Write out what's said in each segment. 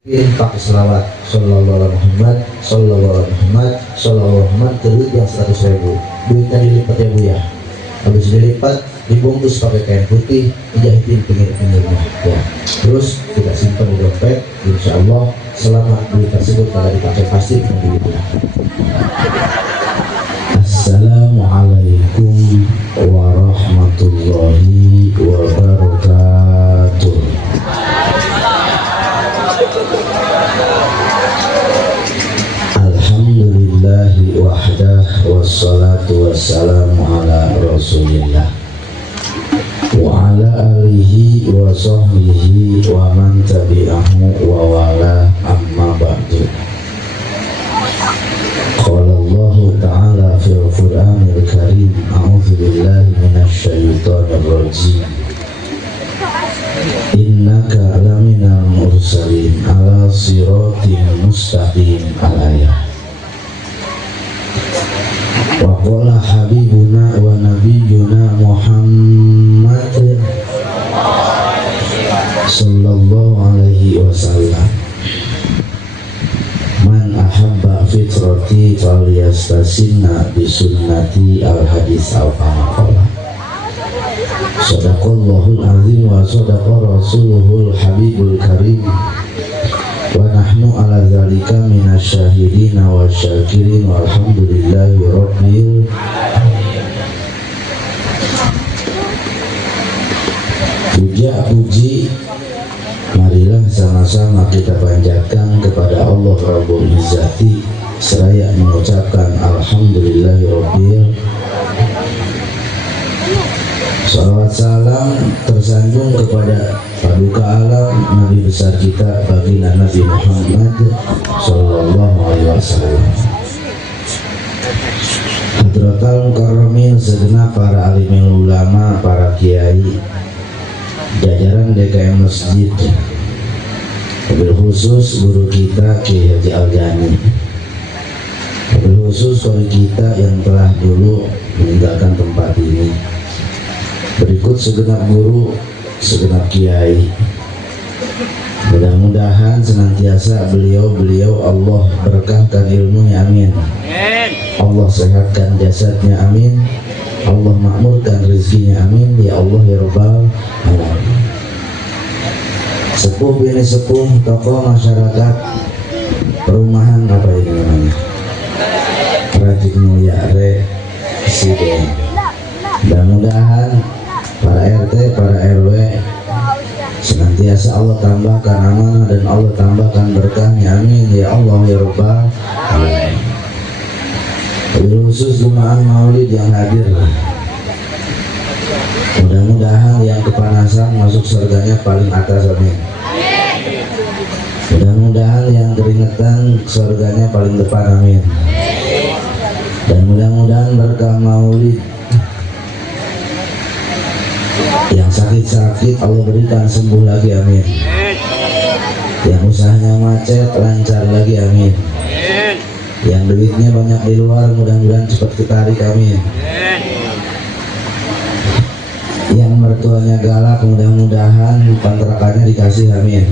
pakai selawat sallallahu alaihi Muhammad sallallahu alaihi Muhammad sallallahu alaihi Muhammad duit yang 100.000 duitnya dilipat ya Bu ya, habis dilipat dibungkus pakai kain putih dijahitin pinggir-pinggirnya ya, terus kita simpan di dompet. Insya Allah selama duit tersebut kalau dipakai pasti akan digunakan. Assalamualaikum warahmatullahi wabarakatuh. Alhamdulillahi wahdah wassalatu wassalamu ala rasulillah wa ala alihi wa sahbihi wa man tabi'ahu wa wala amma ba'du. Qala Allah ta'ala fil Qur'anil Karim a'udzu billahi minasy syaithanir rajim. Innaka laminal mursalin ala siratin mustaqim al-ayah. Wa qala habibuna wa nabiyyuna Muhammad sallallahu alaihi wasallam, man ahabba fitrati falyastasinna bisunnati al-hadis al-qamaqala. Sadaqallahul azim wa sadaqa rasuluhul habibul karim wa nahnu ala dzalika minasyahidina wa syakirin walhamdulillahi rabbil puja-puji marilah sama-sama kita panjatkan kepada Allah Rabbul Izzati seraya mengucapkan alhamdulillahi rabbil. Salawat salam tersanjung kepada paduka alam Nabi besar kita baginda Nabi Muhammad sallallahu alaihi wasallam. Hadratal mukarramin segenap para alimul ulama, para kiai, jajaran DKM Masjid, wabil khusus guru kita Kiai Haji Al-Gani, wabil khusus guru kita yang telah dulu meninggalkan tempat ini, berikut segenap guru, segenap kiai. Mudah-mudahan senantiasa beliau Allah berkahkan ilmunya, amin. Allah sehatkan jasadnya, amin. Allah makmurkan rezekinya, amin. Ya Allah ya Rabbal alamin. Sepuh bini sepuh, tokoh masyarakat perumahan apa ini namanya, Radik Mulia Residen. Mudah-mudahan para RT, para RW senantiasa Allah tambahkan amanah dan Allah tambahkan berkahnya, amin ya Allah ya Rabbal alamin. Khusus jemaah maulid yang hadir, mudah-mudahan yang kepanasan masuk surganya paling atas, amin. Mudah-mudahan yang keringetan surganya paling depan, amin. Dan mudah-mudahan berkah maulid yang sakit-sakit Allah berikan sembuh lagi, amin. Yang usahanya macet lancar lagi, amin. Yang duitnya banyak di luar mudah-mudahan cepat ditarik, amin. Yang mertuanya galak mudah-mudahan kontrakannya dikasih, amin.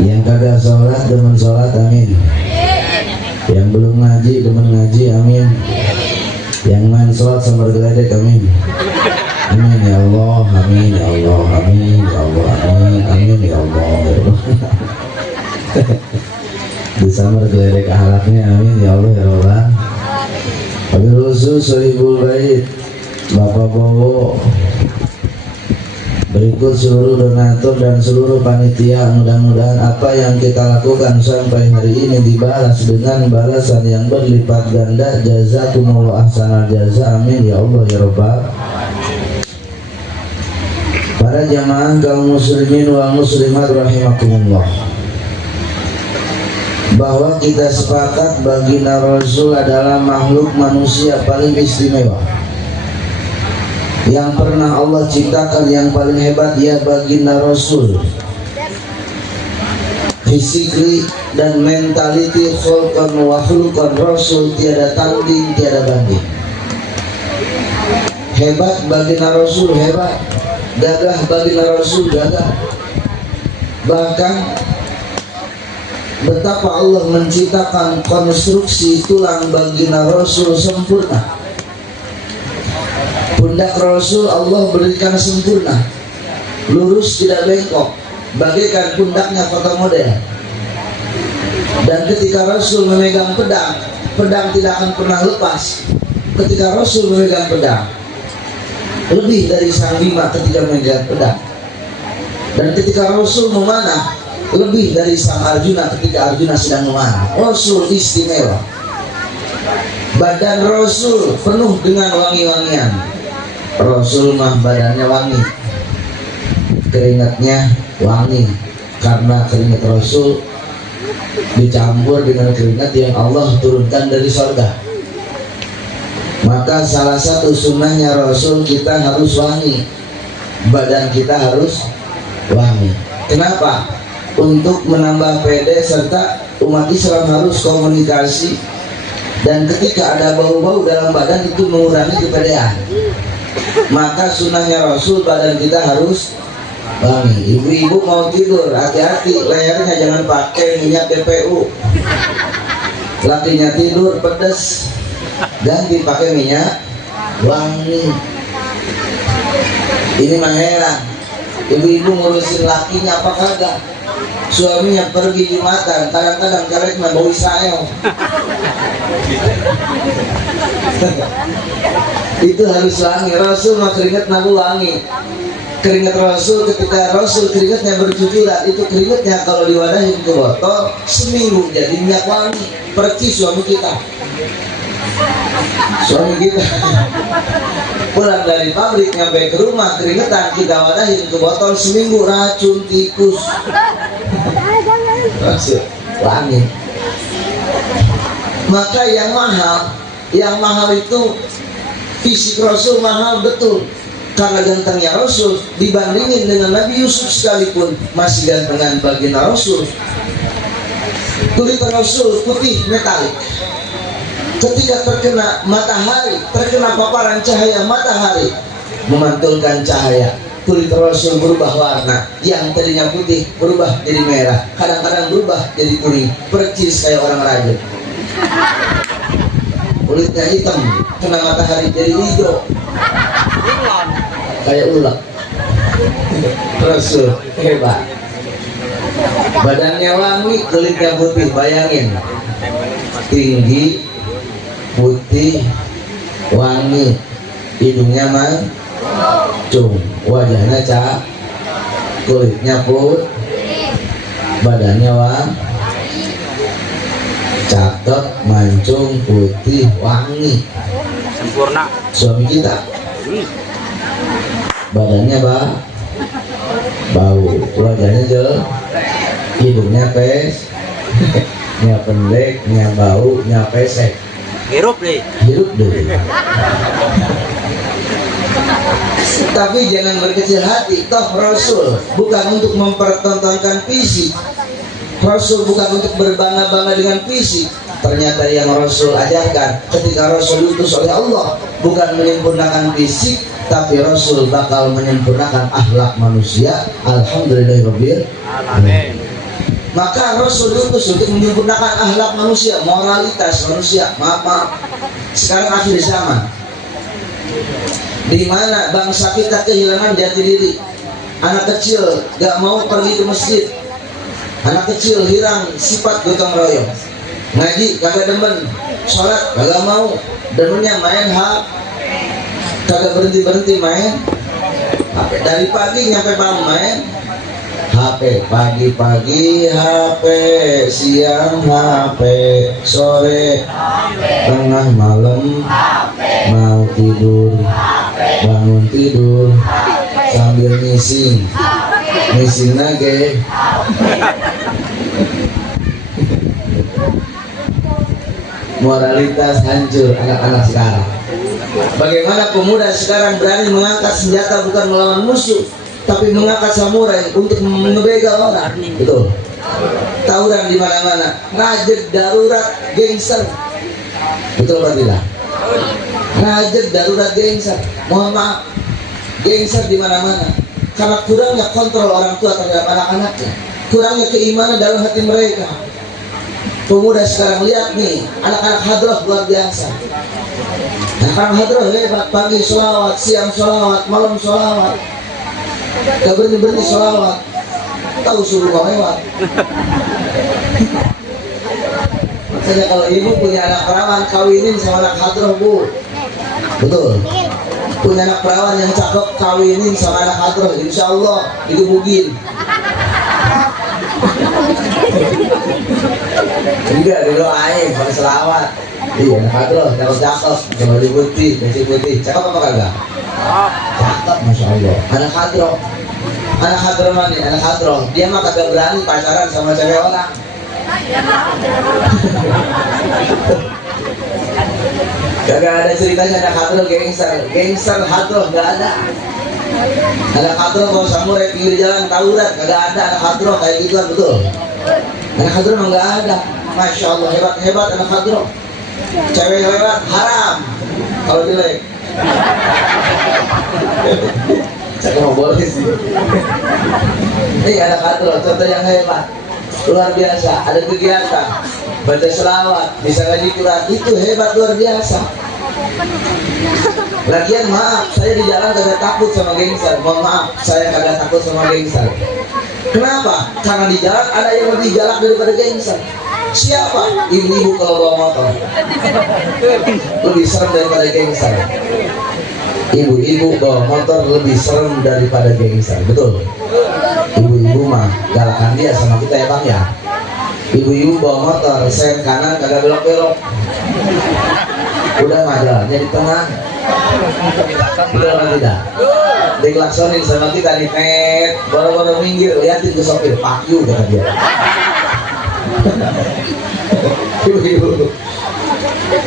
Yang kagak sholat demen sholat, amin. Yang belum ngaji demen ngaji, amin. Yang main sholat sama bergeledek, amin. Amin ya Allah, amin ya Allah, amin ya Allah, amin, amin ya Allah. Bisa bergeledek ahlaknya, amin ya Allah ya Allah. Wabil khusus Sohibul Bait Bapak Bowo, berikut seluruh donatur dan seluruh panitia, mudah-mudahan apa yang kita lakukan sampai hari ini dibalas dengan balasan yang berlipat ganda. Jazakumullah ahsanal jaza, amin ya Allah ya Rabbal. Para jamaah kaum muslimin wal muslimat rahimakumullah, bahwa kita sepakat baginda Rasul adalah makhluk manusia paling istimewa yang pernah Allah ciptakan. Yang paling hebat ya baginda Rasul, fisikri dan mentality, khulqan wa khuluqan Rasul tiada tanding tiada banding. hebat baginda Rasul hebat, gagah baginda Rasul gagah. Bahkan betapa Allah menciptakan konstruksi tulang baginda Rasul sempurna. Pundak Rasul Allah berikan sempurna, lurus tidak bengkok, bagaikan pundaknya foto model. Dan ketika Rasul memegang pedang, pedang tidak akan pernah lepas. Ketika Rasul memegang pedang, lebih dari sang bima ketika memegang pedang. Dan ketika Rasul memanah, lebih dari sang Arjuna ketika Arjuna sedang memanah. Rasul istimewa. Badan Rasul penuh dengan wangi-wangian. Rasul mah badannya wangi, keringatnya wangi, karena keringat Rasul dicampur dengan keringat yang Allah turunkan dari surga. Maka salah satu sunnahnya Rasul, kita harus wangi, badan kita harus wangi. Kenapa? Untuk menambah pede, serta umat Islam harus komunikasi, dan ketika ada bau-bau dalam badan itu mengurangi kepedean. Maka sunnahnya Rasul, badan kita harus wangi. Ibu-ibu mau tidur, hati-hati lehernya jangan pakai minyak DPU. Lakinya tidur pedas, ganti pakai minyak wangi. Ini mah heran, ibu-ibu ngurusin lakinya apa kagak. Suaminya pergi Jumatan, kadang-kadang karek mah bau Israel. Itu harus wangi. Rasul mah keringat nabu wangi. Keringat Rasul, ketika Rasul keringatnya bercucuran, itu keringatnya kalau diwadahin ke botol seminggu jadi minyak wangi. Percis suami kita. Suami kita pulang dari pabrik nyampe ke rumah keringetan, kita wadahin ke botol seminggu, racun tikus. Rasul wangi. Maka yang mahal itu fisik Rasul mahal betul, karena gantengnya Rasul dibandingin dengan Nabi Yusuf sekalipun masih gantengan baginda Rasul. Kulit Rasul putih metalik. Ketika terkena matahari, terkena paparan cahaya matahari, memantulkan cahaya, kulit Rasul berubah warna. Yang tadinya putih berubah jadi merah, kadang-kadang berubah jadi kuning, percis kayak orang rajin. Kulitnya hitam, kena matahari jadi hijau, kayak ulat. Rasul hebat. Badannya wangi, kulitnya putih. Bayangin, tinggi, putih, wangi, hidungnya mancung, wajahnya cak, kulitnya putih, badannya wangi, cakep, mancung, putih, wangi, sempurna. Suami kita badannya bau, wajahnya jelek, hidungnya pes, nya pendek, nya bau, nya pesek. Hirup deh. Tapi jangan berkecil hati. Toh Rasul bukan untuk mempertontonkan fisik. Rasul bukan untuk berbangga-bangga dengan fisik. Ternyata yang Rasul ajarkan ketika Rasul diutus oleh Allah bukan menyempurnakan fisik, tapi Rasul bakal menyempurnakan akhlak manusia. Alhamdulillahirabbil alamin. Maka Rasul diutus untuk menyempurnakan akhlak manusia, moralitas manusia. Maaf, sekarang akhir zaman, di mana bangsa kita kehilangan jati diri. Anak kecil gak mau pergi ke masjid, anak kecil hilang sifat gotong royong, ngaji kagak demen, sholat kagak mau, demennya main HP, kagak berhenti main HP. Dari pagi nyampe malam main HP, pagi-pagi HP, siang HP, sore tengah malam mau tidur, bangun tidur sambil ngising nage. Moralitas hancur anak-anak sekarang. Bagaimana pemuda sekarang berani mengangkat senjata bukan melawan musuh, tapi mengangkat samurai untuk membegal orang. Betul. Tawuran di mana-mana, rajin, darurat, gangster. Betul apa tidak? ngajak darurat gengser. Mohon maaf, gengser di mana-mana karena kurangnya kontrol orang tua terhadap anak-anaknya, kurangnya keimanan dalam hati mereka. Pemuda sekarang lihat nih, anak-anak hadrah luar biasa. Anak-anak hadrah hebat, pagi sholawat, siang sholawat, malam sholawat, gak berhenti sholawat, tahu suruh mau lewat. Makanya kalau ibu punya anak perawan, kawinin sama anak hadrah, Bu. Betul. Punya anak perawan yang cakep, kawinin sama anak hadrah, insya Allah digebukin. Enggak, didoain pakai selawat. Iya, anak hadrah cakep-cakep, sama baju putih, baju putih, cakep apa kagak? Cakep, masya Allah. Anak hadrah mana? Anak hadrah, dia mah kagak berani pacaran sama cewek orang. Gak ada ceritanya anak hadrah gangster hadrah, gak ada. Anak hadrah kalau samurai pinggir jalan tawuran, kagak ada anak hadrah kayak gituan, betul. Anak hadrah emang gak ada. Masya Allah, hebat anak hadrah. Cewek lewat haram kalau jelek. Saya mau boleh sih. Ini anak hadrah, contoh yang hebat, luar biasa. Ada kegiatan baca selawat, bisa ngaji Quran, itu hebat luar biasa. Lagian maaf, saya di jalan kagak takut sama gangster. Mohon maaf, saya kagak takut sama gangster. Kenapa? Karena di jalan ada yang lebih galak daripada gangster. Siapa? Ibu-ibu kalau bawa motor lebih serem daripada gangster. Ibu-ibu bawa motor lebih serem daripada gangster, betul. Ibu-ibu mah galakan dia sama kita ya Bang ya. Ibu-ibu bawa motor, sen kanan kagak belok-belok, udah mah jalannya di tengah. Betul apa tidak? Diklaksonin sama kita nih, pet, boro-boro minggir, liatin ke sopir, pak you kata dia. Ibu-ibu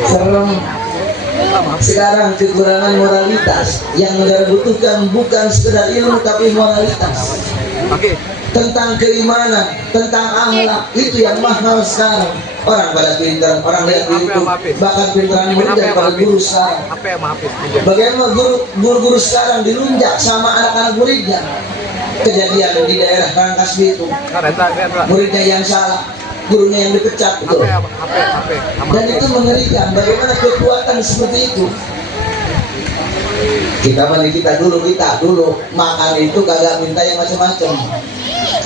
serem. Sekarang kekurangan moralitas yang negara butuhkan bukan sekedar ilmu tapi moralitas. Tentang keimanan, tentang akhlak, itu yang mahal sekarang. Orang pada pintar, orang lihat di YouTube, bahkan pintaran murid daripada guru sekarang. Bagaimana guru-guru sekarang dilunjak sama anak-anak muridnya. Kejadian di daerah Rangkas Bitung, muridnya yang salah, gurunya yang dipecat, betul. Dan itu mengerikan. Bagaimana kekuatan seperti itu? Kita dulu makan itu kagak minta yang macam-macam.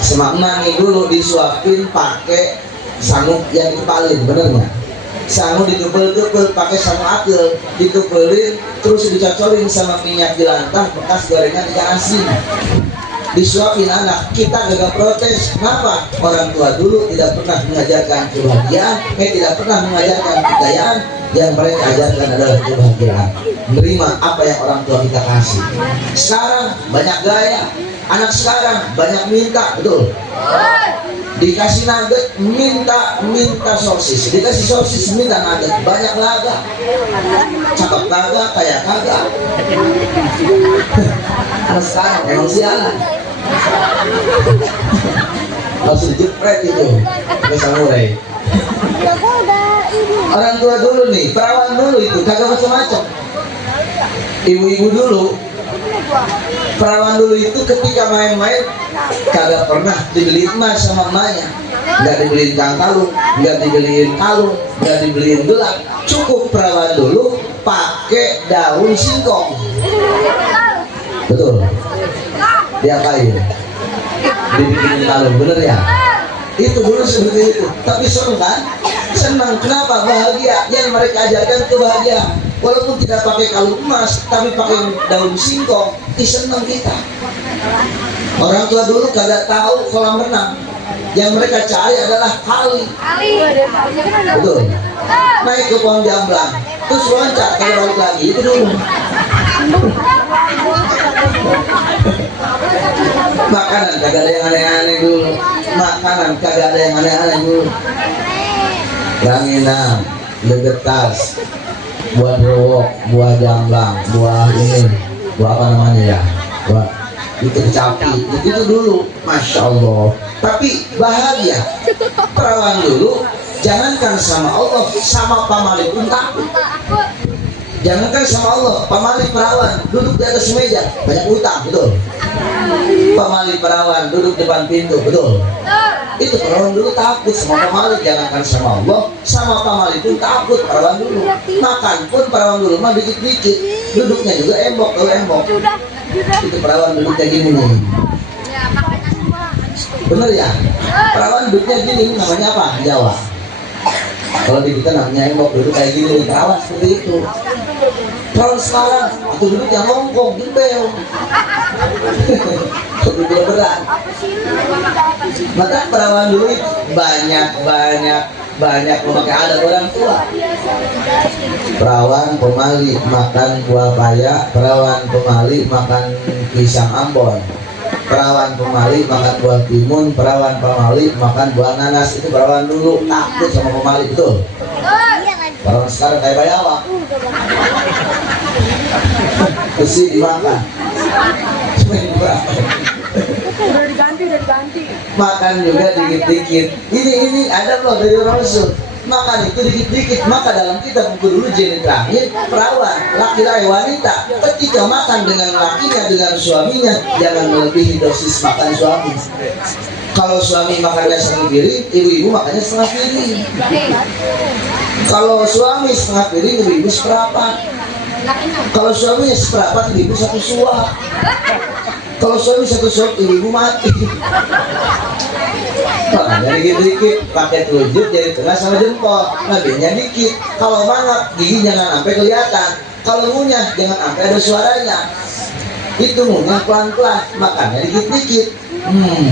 Semak nih dulu disuapin pakai sanuk yang dikepalin, bener nggak? Sanuk ditebel-tebel pakai sanuk akil, ditebelin terus dicocolin sama minyak jelantah bekas gorengan ikan asin. Disuapin anak, kita gak protes. Kenapa? Orang tua dulu tidak pernah mengajarkan kebahagiaan, tidak pernah mengajarkan kekayaan. Yang mereka ajarkan adalah kebahagiaan, menerima apa yang orang tua kita kasih. Sekarang banyak gaya, anak sekarang banyak minta, betul. Dikasih nugget, minta sosis, dikasih sosis, minta nugget, banyak laga. Cakep kagak, kaya kagak. Anak sekarang emang sialan. Harus dijepret itu ke samurai. Orang tua dulu nih, perawan dulu itu kagak macam-macam. Ibu-ibu dulu, perawan dulu itu ketika main-main kagak pernah dibeliin emas sama emaknya, nggak dibeliin kalung, nggak dibeliin kalung, nggak dibeliin gelang. Cukup perawan dulu pakai daun singkong, betul. Diapain? Dibikin kalung, bener ya? Itu dulu seperti itu. Tapi senang kan? Senang. Kenapa? Bahagia. Yang mereka ajarkan kebahagiaan. Walaupun tidak pakai kalung emas, tapi pakai daun singkong, senang kita. Orang tua dulu kagak tahu kolam renang. Yang mereka cari adalah kali. Betul. Naik ke pohon jamblang, terus loncat, kalau balik lagi. Itu dulu. Makanan kagak ada yang aneh-aneh dulu. Makanan kagak ada yang aneh-aneh dulu. Ranginang, legetas, buah browok, buah jamblang, buah ini, buah apa namanya ya? Buah itu kecapi. Itu dulu, masya Allah. Tapi bahagia. Perawan dulu, jangankan sama Allah, sama pamali pun takut. Jangankan sama Allah, pamali perawan duduk di atas meja banyak utang, betul? Pamali perawan duduk depan pintu, betul? Itu perawan dulu takut sama pamali. Jangankan sama Allah, sama pamali pun takut perawan dulu. Makan pun perawan dulu mah dikit-dikit, duduknya juga embok, kalau embok itu perawan duduknya gini nih. Bener ya? Perawan duduknya gini, namanya apa? Jawa. Kalau di kita namanya embok, duduk kayak gini, perawan seperti itu. Perawan sekarang aku duduk yang ngongkong, gembel. Duduk berat. Maka perawan dulu banyak memakai adat orang tua. Perawan pemali makan buah paya, perawan pemali makan pisang Ambon, perawan pemali makan buah timun, perawan pemali makan buah nanas. Itu perawan dulu takut sama pemali, betul? Perawan sekarang kayak bayawak, besi dimakan. Udah diganti. Makan juga dikit-dikit. Ini ada loh dari Rasul. Makan itu dikit-dikit. Maka dalam kitab buku dulu jilid terakhir, perawan, laki-laki, wanita ketika makan dengan lakinya, dengan suaminya, jangan melebihi dosis makan suami. Kalau suami makannya setengah piring, ibu-ibu makannya setengah piring. Kalau suami setengah piring, ibu-ibu seperempat. Kalau suaminya seperempat, ibu satu suap. Kalau suami satu suap, ibu mati. Makanya dikit-dikit pakai telunjuk jadi tengah sama jempol, nabinya dikit. Kalau mangap gigi jangan sampai kelihatan. Kalau ngunyah jangan sampai ada suaranya. Itu ngunyah pelan-pelan, makannya dikit-dikit.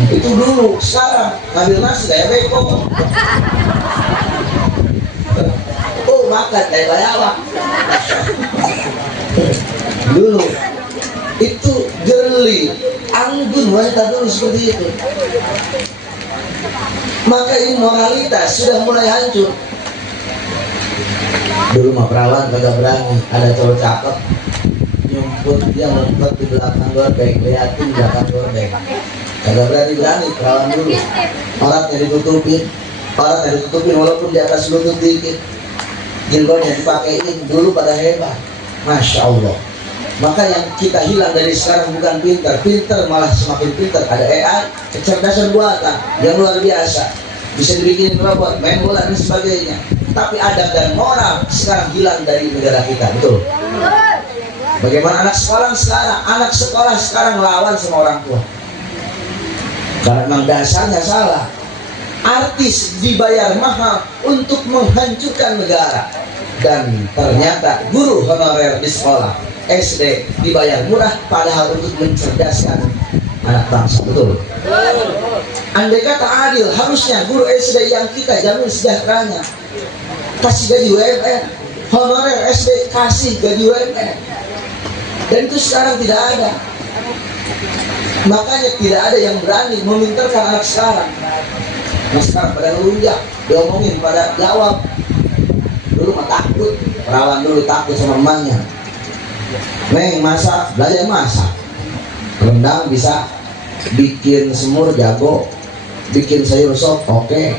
Itu dulu. Sekarang ngambil nasi kayak beko. Oh, makan kayak bayawak. Dulu itu girly, anggun wanita dulu seperti itu. Maka ini moralitas sudah mulai hancur. Dulu mah perawan kagak berani, ada cowok cakep nyumput, dia ngumpet di belakang gordeng, liatin belakang gordeng. Kagak berani perawan dulu. Auratnya ditutupin walaupun di atas lutut dikit. Jilbabnya dipakein, dulu pada hebat. Masya Allah. Maka yang kita hilang dari sekarang bukan pintar malah semakin pintar. Ada AI, kecerdasan buatan yang luar biasa, bisa dibikin robot, main bola dan sebagainya. Tapi adab dan moral sekarang hilang dari negara kita, betul? Bagaimana anak sekolah sekarang lawan sama orang tua? Karena memang dasarnya salah. Artis dibayar mahal untuk menghancurkan negara, dan ternyata guru honorer di sekolah SD dibayar murah padahal untuk mencerdaskan anak bangsa, betul? Andai kata adil, harusnya guru SD yang kita jamin sejahteranya kasih gaji UMR, honorer SD kasih gaji UMR, dan itu sekarang tidak ada. Makanya tidak ada yang berani memintarkan anak sekarang. Nah sekarang pada ngelunjak, diomongin pada jawab. Dulu mah takut, perawan dulu takut sama emaknya. Neng masak, belajar masak. Rendang bisa, bikin semur jago, bikin sayur sop oke,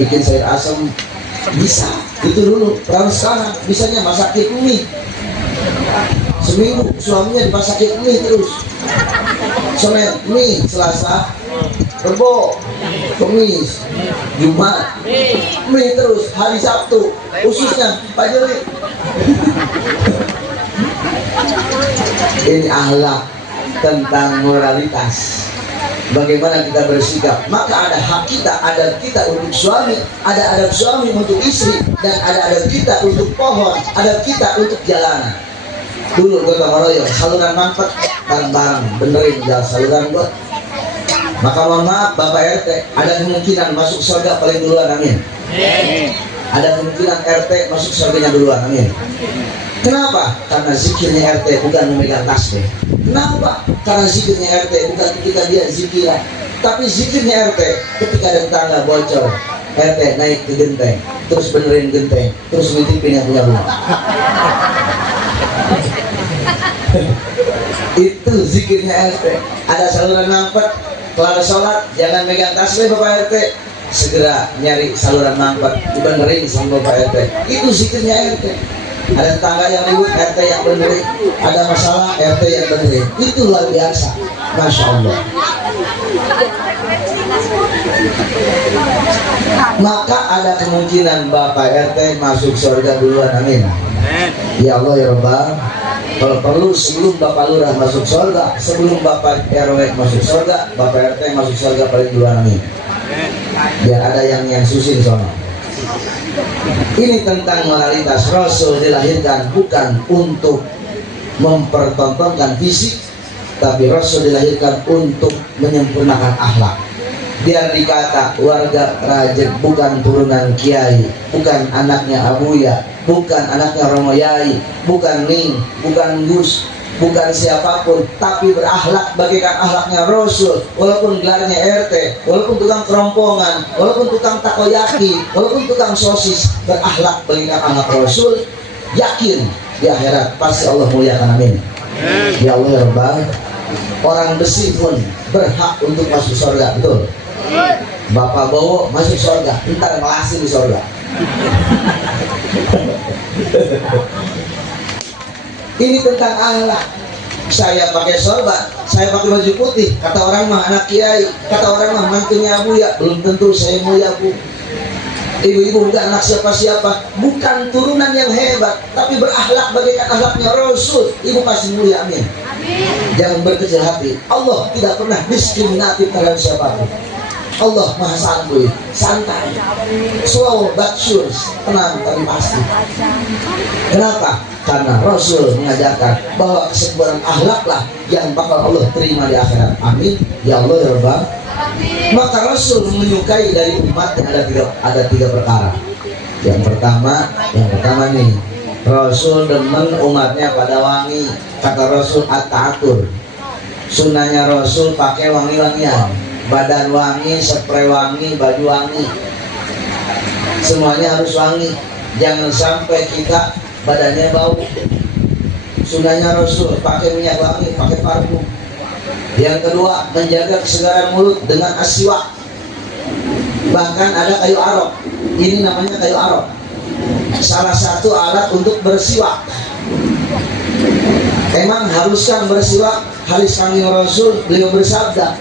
bikin sayur asem bisa. Itu dulu. Perawan sekarang bisanya masakin mie. Seminggu suaminya dimasakin mie terus. Senin mie, Selasa Rebo, Kamis, Jumat mie terus. Hari Sabtu khususnya Pak Jeli. Ini akhlak tentang moralitas. Bagaimana kita bersikap. Maka ada hak kita, adab kita untuk suami, ada adab suami untuk istri, dan ada adab kita untuk pohon, adab kita untuk jalanan. Dulu gue sama Royo, saluran mampet bareng-bareng, benerin jalan saluran gue. Maka mohon maaf Bapak RT, ada kemungkinan masuk surga paling duluan, amin. Ada kemungkinan RT masuk surganya duluan, amin. Kenapa? Karena zikirnya RT bukan memegang tasbih. Kenapa? Karena zikirnya RT bukan ketika dia zikiran, tapi zikirnya RT ketika ada tangga bocor, RT naik ke genteng, terus benerin genteng, terus ngintipin yang punya rumah. Itu zikirnya RT. Ada saluran mampet, kelar sholat jangan megang tasbih Bapak RT, segera nyari saluran mampet, dibenerin sama Bapak RT. Itu zikirnya RT. Ada tetangga yang ribut, RT yang benerin. Ada masalah, RT yang benerin. Itu luar biasa, Masya Allah. Maka ada kemungkinan Bapak RT masuk surga duluan, amin. Ya Allah ya Rabbal. Kalau perlu sebelum Bapak Lurah masuk surga, sebelum Bapak RW masuk surga, Bapak RT masuk surga paling duluan, amin. Biar ada yang susin sono. Ini tentang moralitas. Rasul dilahirkan bukan untuk mempertontonkan fisik, tapi Rasul dilahirkan untuk menyempurnakan akhlak. Biar dikata warga Rajen bukan turunan kiai, bukan anaknya Abuya, bukan anaknya Romo Yai, bukan Ning, bukan Gus, bukan siapapun, tapi berakhlak bagaikan akhlaknya Rasul. Walaupun gelarnya RT, walaupun tukang kerompongan, walaupun tukang takoyaki, walaupun tukang sosis, berakhlak bagaikan akhlak Rasul. Yakin di akhirat pasti Allah muliakan, amin. Ya Allah ya Rabbal. Orang besi pun berhak untuk masuk surga, betul. Bapak Bowo masuk surga, ntar melasi di surga. Ini tentang akhlak. Saya pakai sorban, saya pakai baju putih, kata orang mah anak kiai, kata orang mah mantunya Abuya. Belum tentu saya mulia, Bu. Ibu-ibu bukan anak siapa-siapa, bukan turunan yang hebat, tapi berakhlak bagaikan akhlaknya Rasul. Ibu pasti mulia, amin. Jangan berkecil hati. Allah tidak pernah diskriminatif terhadap siapapun. Allah maha santuy, santai, slow but sure, tenang tapi pasti. Kenapa? Karena Rasul mengajarkan bahwa kesempurnaan akhlaklah yang bakal Allah terima di akhirat. Amin. Ya Allah ya Rabbal. Maka Rasul menyukai dari umatnya ada tiga perkara. Yang pertama nih, Rasul demen umatnya pada wangi. Kata Rasul at-ta'atur. Sunnahnya Rasul pakai wangi-wangian. Badan wangi, spray wangi, baju wangi, semuanya harus wangi. Jangan sampai kita badannya bau. Sunnahnya Rasul pakai minyak wangi, pakai parfum. Yang kedua, menjaga kesegaran mulut dengan aswak. Bahkan ada kayu arok. Ini namanya kayu arok. Salah satu alat untuk bersiwak. Emang haruskah bersiwak? Hadis Kanjeng Rasul, beliau bersabda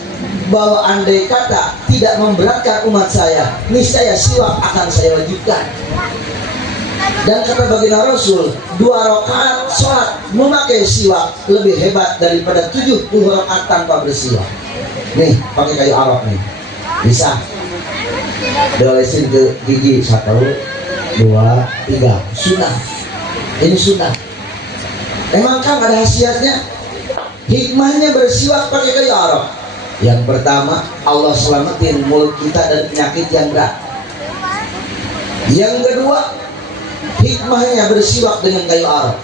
bahwa andai kata tidak memberatkan umat saya, niscaya siwak akan saya wajibkan. Dan kata baginda Rasul, 2 rakaat sholat memakai siwak lebih hebat daripada 70 rakaat tanpa bersiwak. Nih, pakai kayu arok nih, bisa diolesin ke gigi 1, 2, 3, sunnah. Ini sunnah. Emang kan ada khasiatnya, hikmahnya bersiwak pakai kayu arok. Yang pertama, Allah selamatin mulut kita dari penyakit yang berat. Yang kedua, hikmahnya bersiwak dengan kayu arok.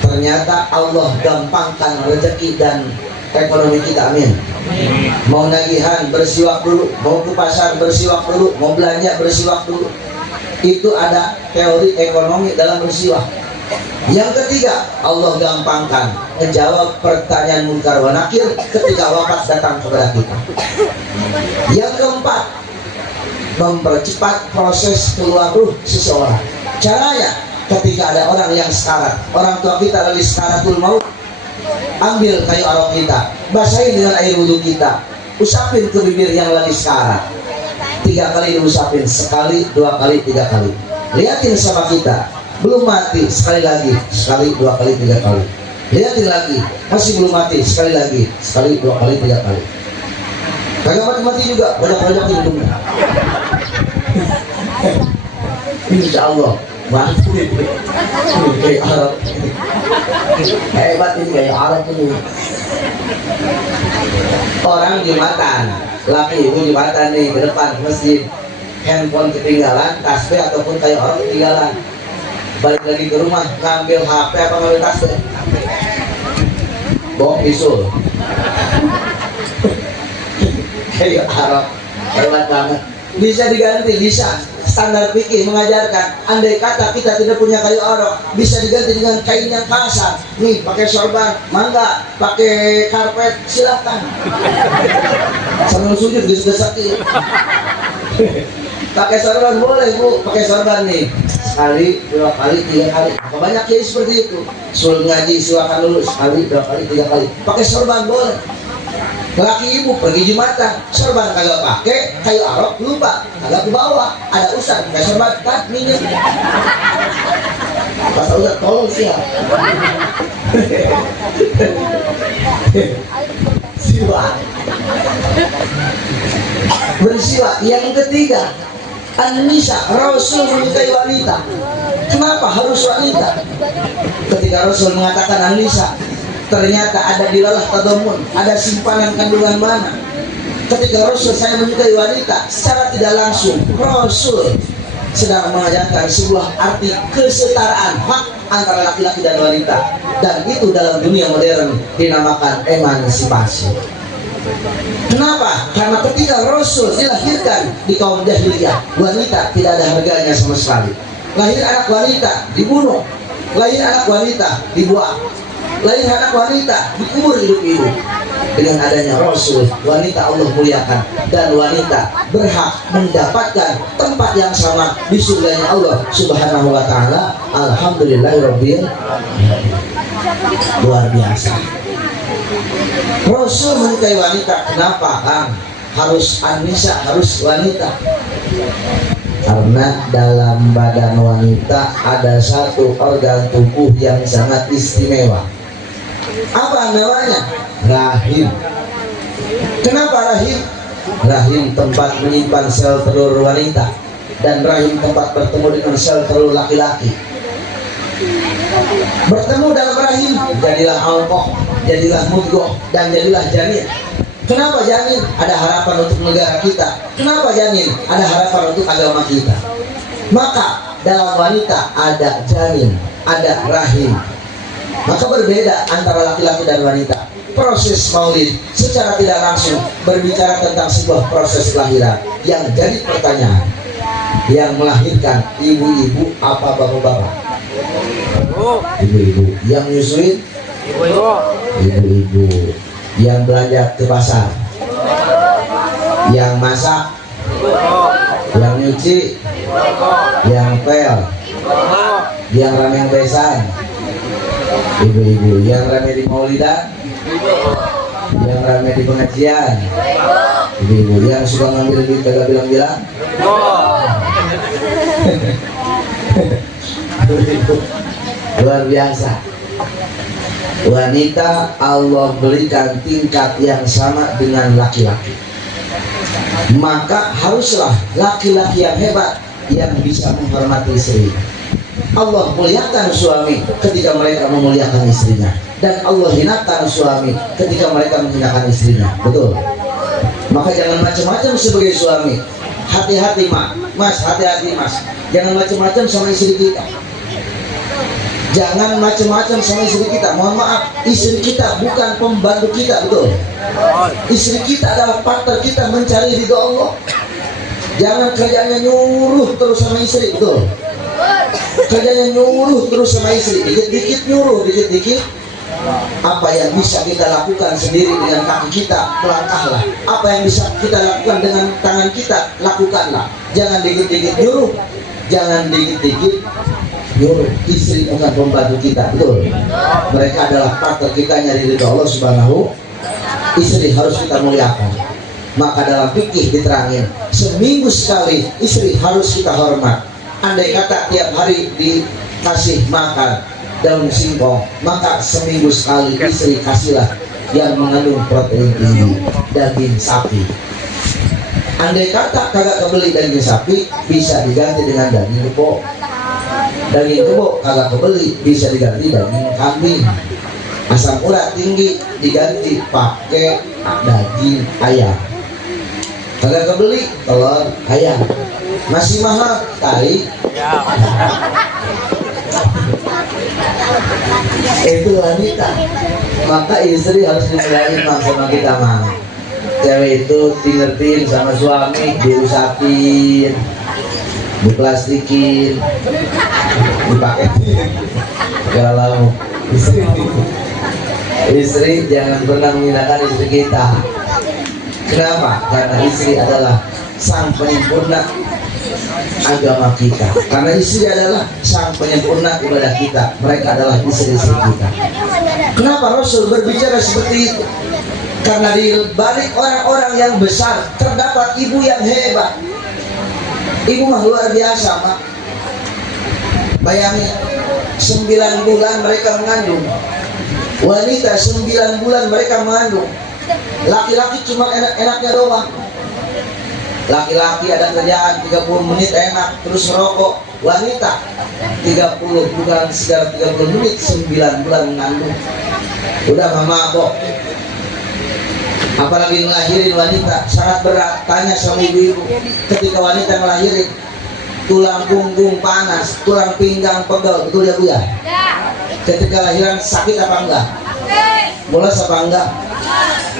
Ternyata Allah gampangkan rezeki dan ekonomi kita, amin. Mau nagihan bersiwak dulu, mau ke pasar bersiwak dulu, mau belanja bersiwak dulu. Itu ada teori ekonomi dalam bersiwak. Yang ketiga, Allah gampangkan menjawab pertanyaan munkar wa nakir ketika wafat datang kepada kita. Yang keempat, mempercepat proses keluar ruh seseorang. Caranya, ketika ada orang yang sekarat, orang tua kita lagi sekaratul maut, ambil kayu arok kita, basahin dengan air wudhu kita, usapin ke bibir yang lagi sekarat. 3 kali diusapin, sekali, 2 kali, 3 kali. Lihatin sama kita, belum mati, sekali lagi, sekali, 2 kali, 3 kali. Lihatin lagi, masih belum mati, sekali lagi, sekali, 2 kali, 3 kali. Kagak mati-mati juga, banyak-banyak hidungnya. Insya Allah mati. Kayak Arab, hebat ini, kayak Arab ini. Orang Jumatan, laki ibu Jumatan nih ke depan masjid, handphone ketinggalan, tasbih ataupun kayak orang ketinggalan. Balik lagi ke rumah, ngambil HP apa ngambil tasbih? Bawa pisau. Kayak Arab, hebat banget. Bisa diganti, bisa. Standar fikih mengajarkan, andai kata kita tidak punya kayu arok, bisa diganti dengan kain yang kasar. Nih, pakai sorban, mangga, pakai karpet, silakan. Sambil sujud gesek-gesek. Pakai sorban boleh, Bu, pakai sorban nih. sekali, 2 kali, 3 kali. Apa banyak kiai seperti itu? Suruh ngaji silakan dulu sekali, 2 kali, 3 kali. Pakai sorban boleh. Laki ibu pergi Jumatan, sorban kagak pakai, kayu arok lupa, kagak ke bawah. Ada ustaz, pakai sorban, tak minyak. Pas ustaz tolong siap. Siwa. Bersiwa. Yang ketiga, An-Nisa, Rasul menyukai wanita. Kenapa harus wanita? Ketika Rasul mengatakan An-Nisa, ternyata ada dilalah tadamun, ada simpanan kandungan mana. Ketika Rasul saya menyukai wanita, secara tidak langsung Rasul sedang mengajarkan sebuah arti kesetaraan hak antara laki-laki dan wanita, dan itu dalam dunia modern dinamakan emansipasi. Kenapa? Karena ketika Rasul dilahirkan di kaum jahiliyah, wanita tidak ada harganya sama sekali. Lahir anak wanita dibunuh, lahir anak wanita dibuang, lahir anak wanita dikubur hidup-hidup. Dengan adanya Rasul, wanita Allah muliakan, dan wanita berhak mendapatkan tempat yang sama di surganya Allah Subhanahu wa taala. Alhamdulillahirabbil alamin. Luar biasa. Rasul menyukai wanita. Kenapa, Kang? Harus An-Nisa, harus wanita. Karena dalam badan wanita ada satu organ tubuh yang sangat istimewa. Apa namanya? Rahim. Kenapa rahim? Rahim tempat menyimpan sel telur wanita, dan rahim tempat bertemu dengan sel telur laki-laki. Bertemu dalam rahim, jadilah alqah, jadilah mudghah, dan jadilah janin. Kenapa janin? Ada harapan untuk negara kita. Kenapa janin? Ada harapan untuk agama kita. Maka dalam wanita ada janin, ada rahim. Maka berbeda antara laki-laki dan wanita. Proses maulid secara tidak langsung berbicara tentang sebuah proses kelahiran. Yang jadi pertanyaan, yang melahirkan ibu-ibu apa bapak-bapak? Ibu-ibu. Yang nyusuin? Ibu-ibu. Yang belanja ke pasar? Yang masak? Yang nyuci? Yang pel? Yang ramen besan? Ibu-ibu. Yang rame di maulidan? Yang rame di pengajian? Ibu-ibu. Yang suka ngambil duit kagak bilang-bilang? Luar biasa. Wanita Allah berikan tingkat yang sama dengan laki-laki. Maka haruslah laki-laki yang hebat yang bisa menghormati istri. Allah muliakan suami ketika mereka memuliakan istrinya, dan Allah hinakan suami ketika mereka menghinakan istrinya. Betul. Maka jangan macam-macam sebagai suami. Hati-hati mas, hati-hati mas. Jangan macam-macam sama istri kita. Jangan macam-macam sama istri kita. Mohon maaf, istri kita bukan pembantu kita, betul. Istri kita adalah partner kita mencari ridho Allah. Jangan kerjanya nyuruh terus sama istri, betul. Kerjanya nyuruh terus sama istri, dikit-dikit nyuruh, dikit-dikit. Apa yang bisa kita lakukan sendiri dengan kaki kita, melangkahlah. Apa yang bisa kita lakukan dengan tangan kita, lakukanlah. Jangan dikit-dikit nyuruh, jangan dikit-dikit nyuruh. Istri bukan pembantu kita, betul. Mereka adalah partner kita nyari ridho Allah Subhanahu. Istri harus kita muliakan. Maka dalam fikih diterangin, seminggu sekali istri harus kita hormat. Andai kata tiap hari dikasih makan daun singkong, maka seminggu sekali istri kasihlah yang mengandung protein tinggi, daging sapi. Andai kata kagak kebeli daging sapi, bisa diganti dengan daging kebo. Daging kebo kagak kebeli, bisa diganti daging kambing. Asam urat tinggi diganti pakai daging ayam. Kagak kebeli telur ayam. Masih mahal tai. Itu wanita. Maka istri harus dimulain sama kita mah. Cewek itu dingertiin sama suami, dirusakin, diplastikin, dipaketin. Kalau istri jangan pernah menghinakan istri kita. Kenapa? Karena istri adalah sang penyempurna agama kita, karena istri adalah sang penyempurna ibadah kita. Mereka adalah istri-istri kita. Kenapa Rasul berbicara seperti itu? Karena di balik orang-orang yang besar terdapat ibu yang hebat. Ibu mah luar biasa, Mak. Bayangin, 9 bulan mereka mengandung. Wanita 9 bulan mereka mengandung. Laki-laki cuma enak-enaknya doang. Laki-laki ada kerjaan 30 menit enak, terus merokok. Wanita 30, bukan sekitar 30 menit, 9 bulan mengandung. Udah mama kok. Apalagi ngelahirin wanita sangat berat. Tanya sama ibu-ibu, ketika wanita ngelahirin, tulang punggung panas, tulang pinggang pegel, betul ya Bu ya? Ketika lahiran sakit apa enggak? Mulas apa enggak?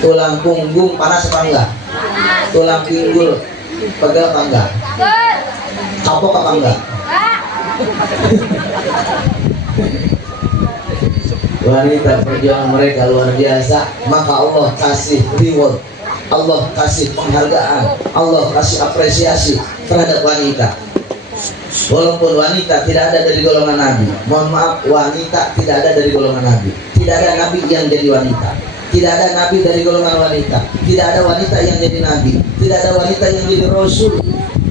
Tulang punggung panas apa enggak? Tulang pinggul pegel apa enggak? Kapok apa enggak? Wanita perjuangan mereka luar biasa, maka Allah kasih reward, Allah kasih penghargaan, Allah kasih apresiasi terhadap wanita. Walaupun wanita tidak ada dari golongan Nabi, mohon maaf, wanita tidak ada dari golongan Nabi. Tidak ada Nabi yang jadi wanita, tidak ada Nabi dari golongan wanita, tidak ada wanita yang jadi Nabi, tidak ada wanita yang jadi Rasul.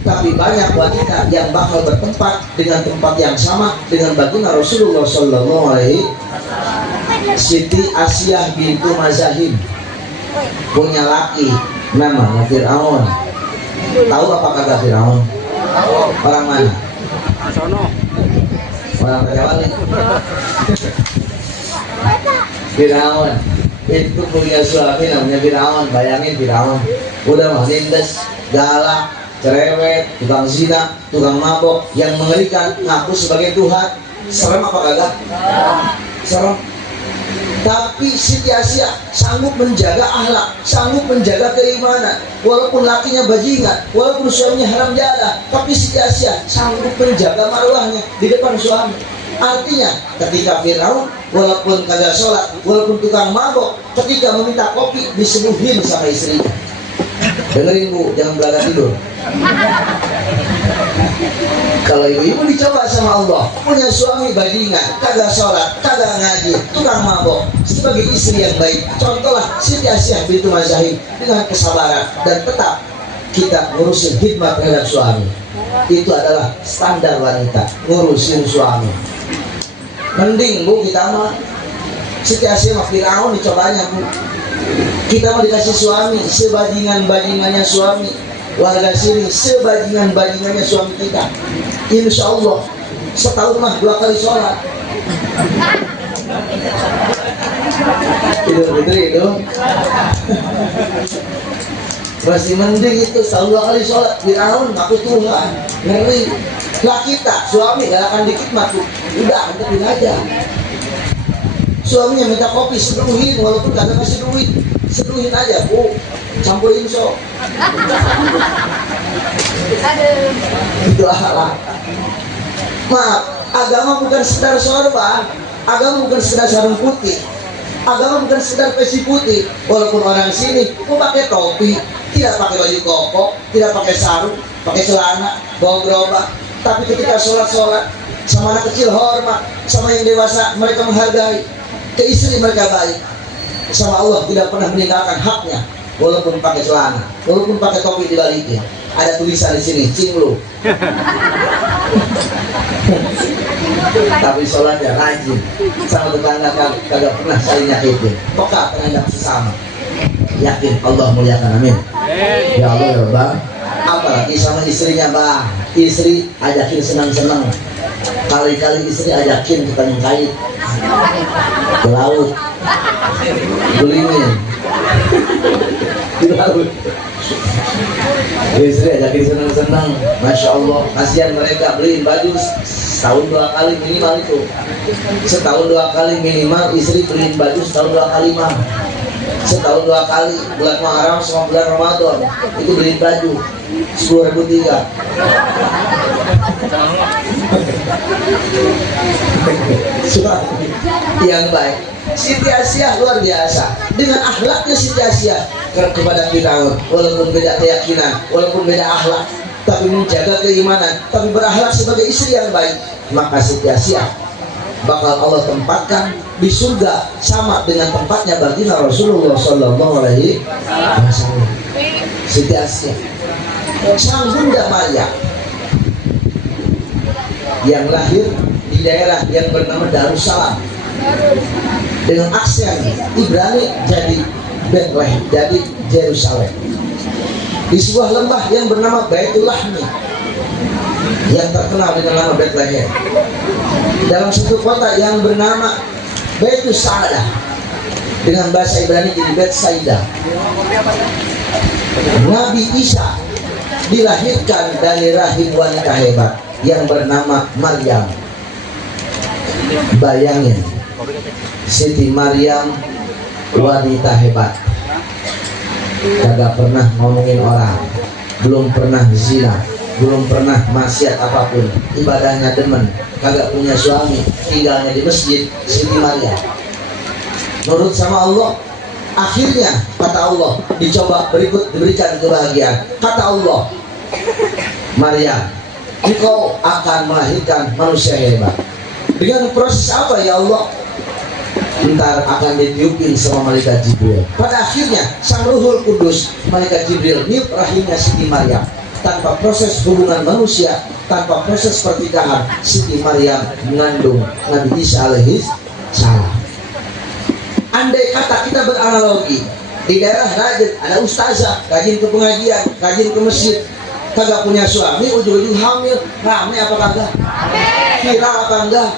Tapi banyak wanita yang bakal bertempat dengan tempat yang sama dengan baginda Rasulullah Sallallahu Alaihi Wasallam. Siti Asiyah bintu Mazahim punya laki namanya Fir'aun. Tahu apa kata Fir'aun? Orang mana? Orang Raja Wali. Fir'aun itu punya suami namanya Fir'aun. Bayangin Fir'aun udah mah lindes, galak, cerewet, tukang zina, tukang mabok, yang mengerikan, ngaku sebagai Tuhan. Serem apa kagak? Serem. Tapi Siti Asiyah sanggup menjaga akhlak, sanggup menjaga keimanan. Walaupun lakinya bajingan, walaupun suaminya haram jala, tapi Siti Asiyah sanggup menjaga marwahnya di depan suami. Artinya ketika Fir'aun walaupun kagak sholat, walaupun tukang mabok, ketika meminta kopi diseduhin sama istrinya. Dengerin Bu, jangan belaga tidur. Kalau ibu-ibu dicoba sama Allah, punya suami bajingan, kagak sholat, kagak ngaji, tukang mabok, sebagai istri yang baik, contohlah Siti Asiyah bintu Mazahim dengan kesabaran dan tetap kita ngurusin khidmat terhadap suami. Itu adalah standar wanita, ngurusin suami. Mending Bu kita mah Siti Asiyah mah Fir'aun dicobanya Bu. Kita mau dikasih suami sebajingan-bajingannya suami. Warga sini sebajingan-bajingannya suami kita. Insya Allah setahun mah 2 kali sholat. Tidur itu masih mending itu setahun 2 kali sholat. Fir'aun ngaku Tuhan, ngeri. Lah kita suami galakan dikit mah udah antepin aja. Suaminya minta kopi seduhin, walaupun kagak kasih duit, seduhin aja Bu, campurin sok. Itu akhlak. Maaf, agama bukan sekedar sorban, agama bukan sekedar sarung putih, agama bukan sekedar peci putih. Walaupun orang sini mau pakai topi, tidak pakai baju koko, tidak pakai sarung, pakai celana, bawa gerobak, tapi ketika sholat sama anak kecil hormat, sama yang dewasa mereka menghargai, ke istri mereka baik, sama Allah tidak pernah meninggalkan haknya. Walaupun pakai celana, walaupun pakai topi dibalikin, ada tulisan di sini, cinglu. Tapi sholatnya rajin, sama tetangga kagak pernah saling nyakitin, peka terhadap sesama. Yakin Allah muliakan, amin. Ya Allah ya Bang. Apalagi sama istrinya Bang, istri ajakin senang-senang. Kali-kali istri ajakin ke Tanjung Kait, ke laut, beliin di laut. Istri ajakin senang-senang, Masya Allah, kasihan mereka, beliin baju setahun 2 kali minimal itu. Setahun 2 kali minimal istri beliin baju setahun 2 kali mah. Setahun 2 kali, bulan Muharram sama bulan Ramadan itu beliin baju 10.003. Suami yang baik. Siti Asiyah luar biasa dengan akhlaknya Siti Asiyah kepada Fir'aun. Walaupun beda keyakinan, walaupun beda akhlak, tapi menjaga keimanan, tapi berakhlak sebagai istri yang baik, maka sia-sia bakal Allah tempatkan di surga sama dengan tempatnya baginda Rasulullah Sallallahu Alaihi Wasallam. Sia-sia. Sang Bunda Maryam yang lahir di daerah yang bernama Darussalam dengan aksen Ibrani jadi Bethlehem, jadi Yerusalem, di sebuah lembah yang bernama Baitul Lahmi yang terkenal dengan nama Bethlehem, dalam satu kota yang bernama Baitul Sa'adah dengan bahasa Ibrani jadi Bet Saida. Nabi Isa dilahirkan dari rahim wanita hebat yang bernama Maryam. Bayangin, Siti Maryam wanita hebat, kagak pernah ngomongin orang, belum pernah zina, belum pernah maksiat apapun, ibadahnya demen, kagak punya suami, tinggalnya di masjid. Siti Maryam nurut sama Allah. Akhirnya kata Allah, dicoba berikut diberikan kebahagiaan. Kata Allah, Maryam, engkau akan melahirkan manusia hebat. Dengan proses apa ya Allah? Ntar akan ditiupin sama malaikat Jibril. Pada akhirnya sang Ruhul Kudus, malaikat Jibril niup rahimnya Siti Maryam. Tanpa proses hubungan manusia, tanpa proses pertikahan, Siti Maryam mengandung Nabi Isa alaihi salam. Andai kata kita beranalogi, di daerah rajin ada ustazah, rajin ke pengajian, rajin ke masjid, kagak punya suami, ujung-ujung hamil, rame apa kagak? Viral apa enggak?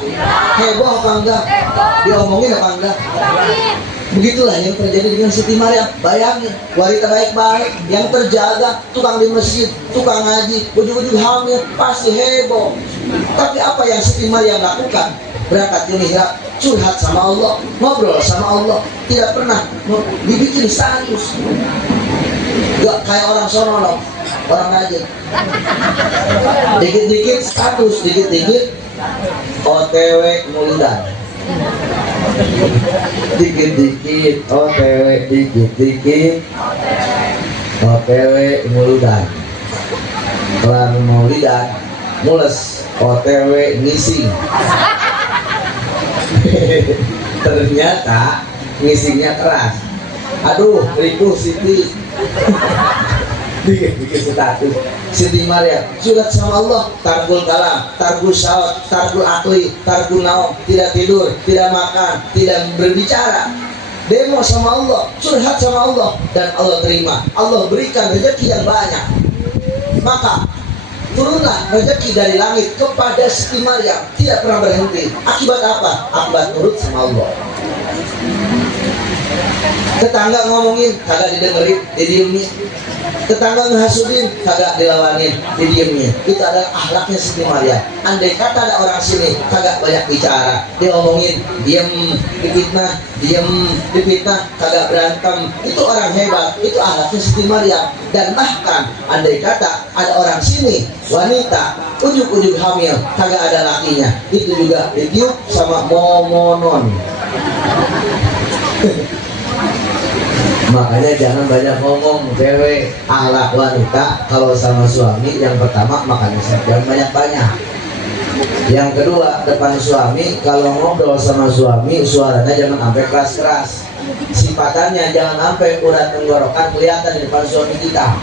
Heboh apa enggak? Diomongin apa enggak? Begitulah yang terjadi dengan Siti Maryam. Bayangin, wanita baik-baik yang terjaga, tukang di masjid, tukang ngaji, ujung-ujung hamil, pasti heboh. Tapi apa yang Siti Maryam lakukan? Berangkat ke mihrab, curhat sama Allah, ngobrol sama Allah, tidak pernah dibikin status. Gak kayak orang sono, orang rajin. Dikit-dikit status, dikit-dikit OTW Muludan, dikit-dikit OTW, dikit-dikit OTW Muludan. Kelar Maulidan, mules OTW ngising. Ternyata ngisinya keras. Aduh, ribu Siti. Bikin status Siti Maryam surat sama Allah, targul kalam, targul syawat, targul akli, targul naum, tidak tidur, tidak makan, tidak berbicara, demo sama Allah, curhat sama Allah, dan Allah terima. Allah berikan rezeki yang banyak. Maka turunlah rezeki dari langit kepada Siti Maryam, tidak pernah berhenti. Akibat apa? Akibat nurut sama Allah. Tetangga ngomongin, kagak didengerin, didiemin. Tetangga ngehasudin, kagak dilawanin, didiemin. Itu adalah akhlaknya Siti Maryam. Andai kata ada orang sini kagak banyak bicara, dia ngomongin, diem, difitnah, kagak berantem. Itu orang hebat, itu akhlaknya Siti Maryam. Dan bahkan andai kata ada orang sini wanita ujuk-ujuk hamil, kagak ada lakinya, itu juga ditiup sama momonon. Makanya jangan banyak ngomong cewek. Akhlak wanita kalau sama suami, yang pertama makannya jangan banyak-banyak. Yang kedua, depan suami kalau ngobrol sama suami, suaranya jangan sampai keras-keras. Sifatannya jangan sampai urat tenggorokan kelihatan di depan suami kita.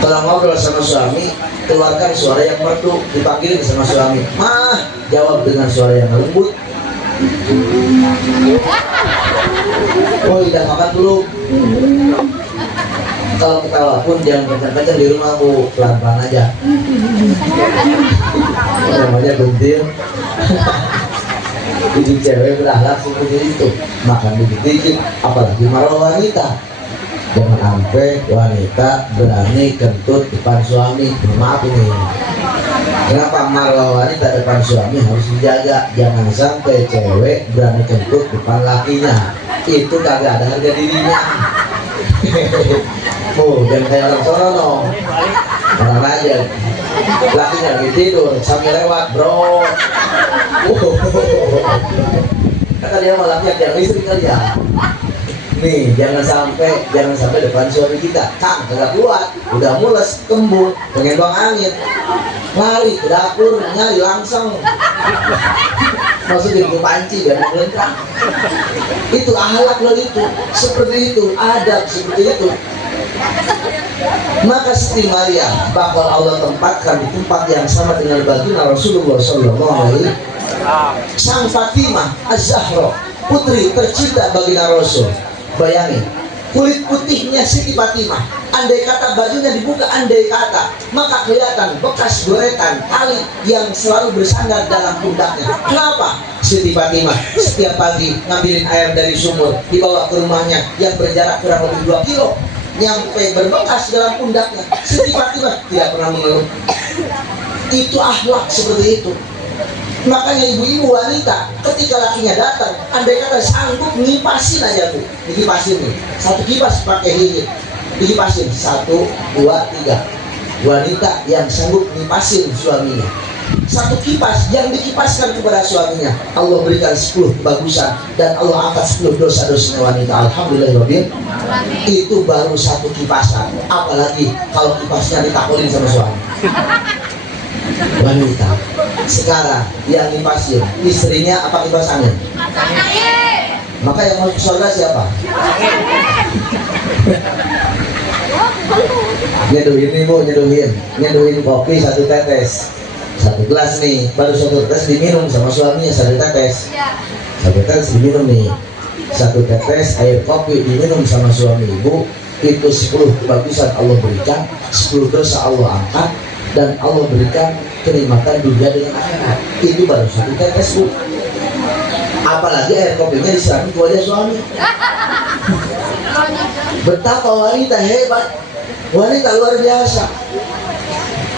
Kalau ngobrol sama suami, keluarkan suara yang merdu, dipanggilin sama suami, "Mah," jawab dengan suara yang lembut. "Oh, udah makan belum?" Kalau ketawa pun jangan kencang-kencang di rumah, Bu, pelan-pelan aja. Namanya bentil. Jadi cewek berakhlak seperti itu, makan dikit-dikit, apalagi marwah wanita. Jangan sampai wanita berani kentut depan suami. Maaf ini, kenapa marwah wanita depan suami harus dijaga? Jangan sampai cewek berani kentut depan lakinya, itu kagak ada harga dirinya. Oh, jangan kayak orang sono no. Orang aja lakinya lagi tidur sambil lewat, bro. Kata dia malah yang istri kali ya. Nih, jangan sampai depan suami kita, Kang, kagak kuat, udah mules, kembung, pengen buang angin, lari ke dapur, nyari langsung, maksudnya ke panci dan melentang. Itu akhlak lo itu, seperti itu, adab seperti itu. Maka Siti Maryam bakal Allah tempatkan di tempat yang sama dengan baginda Rasulullah SAW. Sang Fatimah Az-Zahra, putri tercinta baginda Rasul. Bayangin, kulit putihnya Siti Fatimah, andai kata bajunya dibuka, andai kata, maka kelihatan bekas goretan tali yang selalu bersandar dalam pundaknya. Kenapa? Siti Fatimah setiap pagi ngambilin air dari sumur, dibawa ke rumahnya yang berjarak kurang lebih 2 kilo, nyampe berbekas dalam pundaknya. Siti Fatimah tidak pernah mengeluh. Itu akhlak seperti itu. Makanya ibu-ibu wanita ketika lakinya datang, andai kata sanggup ngipasin aja Bu, dikipasin nih, satu kipas pakai gigi, dikipasin 1, 2, 3. Wanita yang sanggup ngipasin suaminya, satu kipas yang dikipaskan kepada suaminya, Allah berikan 10 kebagusan dan Allah angkat 10 dosa-dosanya wanita. Alhamdulillahirobbil. Itu baru satu kipasan, apalagi kalau kipasnya ditakulin sama suami. Wanita sekarang yang kipasin istrinya apa kipasannya? Maka yang mau surga siapa? nyeduhin kopi 1 tetes, 1 gelas nih, baru 1 tetes diminum sama suaminya, 1 tetes, 1 tetes diminum nih, 1 tetes air kopi diminum sama suami ibu. Itu 10 kebagusan Allah berikan, 10 dosa Allah angkat, dan Allah berikan kenikmatan dunia dengan akhirat. Itu baru 1 tetes Bu. Apalagi air kopinya disiramin ke wajah suami. Betapa wanita hebat, wanita luar biasa,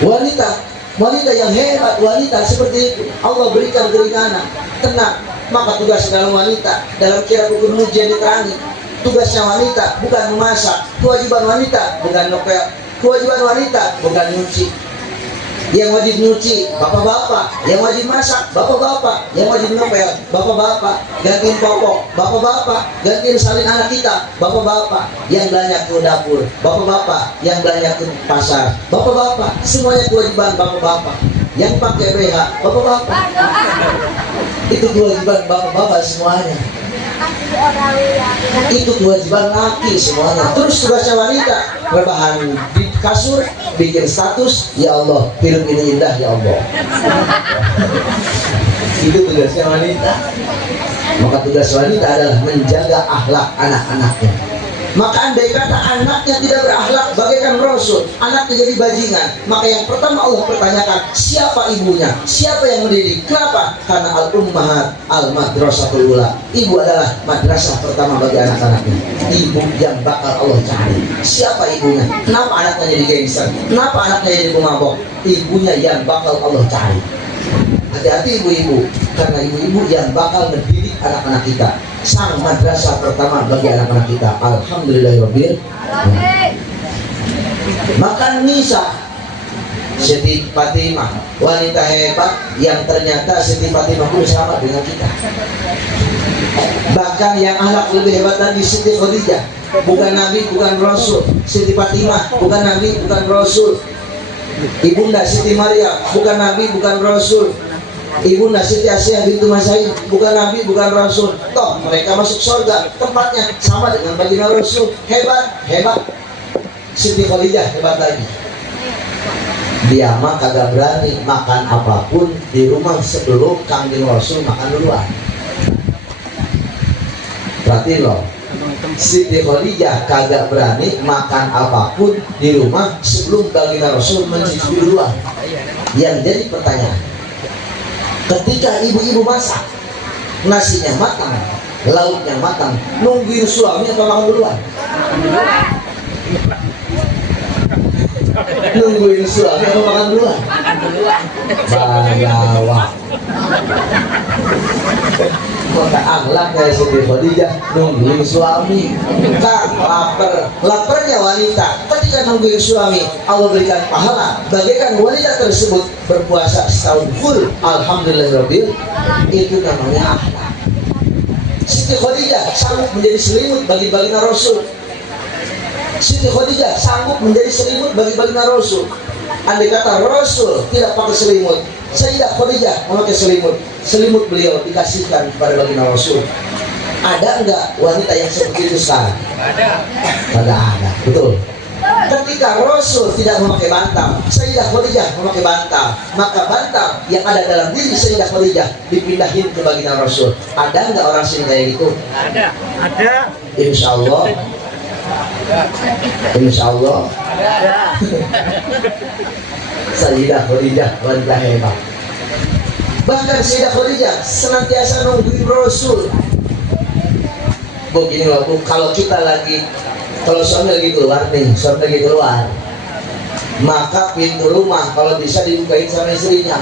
wanita yang hebat, wanita seperti itu Allah berikan keringanan, tenang. Maka tugas dalam wanita dalam kira rukun ujian diterangi. Tugasnya wanita bukan memasak, kewajiban wanita bukan ngepel, kewajiban wanita bukan nyuci. Yang wajib nyuci bapak-bapak, yang wajib masak bapak-bapak, yang wajib ngepel bapak-bapak, gantiin popok bapak-bapak, gantiin salin anak kita bapak-bapak, yang belanja ke dapur bapak-bapak, yang belanja ke pasar bapak-bapak, semuanya kewajiban bapak-bapak. Yang pakai BH bapak-bapak, itu kewajiban bapak-bapak semuanya. Itu kewajiban laki semuanya. Terus tugasnya wanita rebahan di kasur, bikin status, ya Allah hidup ini indah ya Allah. Itu tugasnya wanita. Maka tugas wanita adalah menjaga akhlak anak-anaknya. Maka andai kata anaknya tidak berakhlak bagaikan Rasul, anaknya jadi bajingan, maka yang pertama Allah pertanyakan, siapa ibunya, siapa yang mendidik? Kenapa? Karena al-ummahat al-madrasatul ula. Ibu adalah madrasah pertama bagi anak-anaknya. Ibu yang bakal Allah cari. Siapa ibunya? Kenapa anaknya jadi gangster? Kenapa anaknya jadi pemabok? Ibunya yang bakal Allah cari. Hati-hati ibu-ibu, karena ibu-ibu yang bakal mendidik anak-anak kita. Sang madrasah pertama bagi anak-anak kita. Alhamdulillahirobbil. Maka Nisa, Siti Fatimah, wanita hebat yang ternyata Siti Fatimah pun sama dengan kita. Bahkan yang akhlak lebih hebat lagi Siti Khadijah, bukan Nabi, bukan Rasul. Siti Fatimah, bukan Nabi, bukan Rasul. Ibunda Siti Maryam, bukan Nabi, bukan Rasul. Ibunda Siti Asyah bintu Masaid, bukan Nabi, bukan Rasul. Toh mereka masuk surga, tempatnya sama dengan baginda Rasul. Hebat, hebat. Siti Khadijah hebat lagi. Dia mah kagak berani makan apapun di rumah sebelum kangjeng Rasul makan duluan. Berarti loh, Siti Khadijah kagak berani makan apapun di rumah sebelum baginda Rasul mencicipi duluan. Yang jadi pertanyaan, ketika ibu-ibu masak, nasinya matang, lauknya matang, nungguin suami atau makan duluan? Nungguin suami atau makan duluan? Bagawa. Maka akhlak dari Siti Khadijah nungguin suami. Kak, laparnya wanita ketika nungguin suami Allah berikan pahala bagaikan wanita tersebut berpuasa setahun full. Alhamdulillahirobbil. Itu namanya akhlak. Siti Khadijah sanggup menjadi selimut bagi baginda Rasul. Siti Khadijah sanggup menjadi selimut bagi baginda Rasul. Andai kata Rasul tidak pakai selimut, Sayyidah Khadijah memakai selimut, selimut beliau dikasihkan kepada baginda Rasul. Ada enggak wanita yang seperti itu sekarang? Ada. Betul. Ketika Rasul tidak memakai bantal, Sayyidah Khadijah memakai bantal, maka bantal yang ada dalam diri Sayyidah Khadijah dipindahin ke baginda Rasul. Ada enggak orang sini kayak gitu? Ada. Insya Allah. Insya Allah. Sayyidah Khadijah wanita hebat. Bahkan Sayyidah Khadijah senantiasa nungguin Rasul. Begini loh, kalau kita lagi, kalau suami lagi keluar nih, suami lagi keluar, maka pintu rumah kalau bisa dibukain sama istrinya.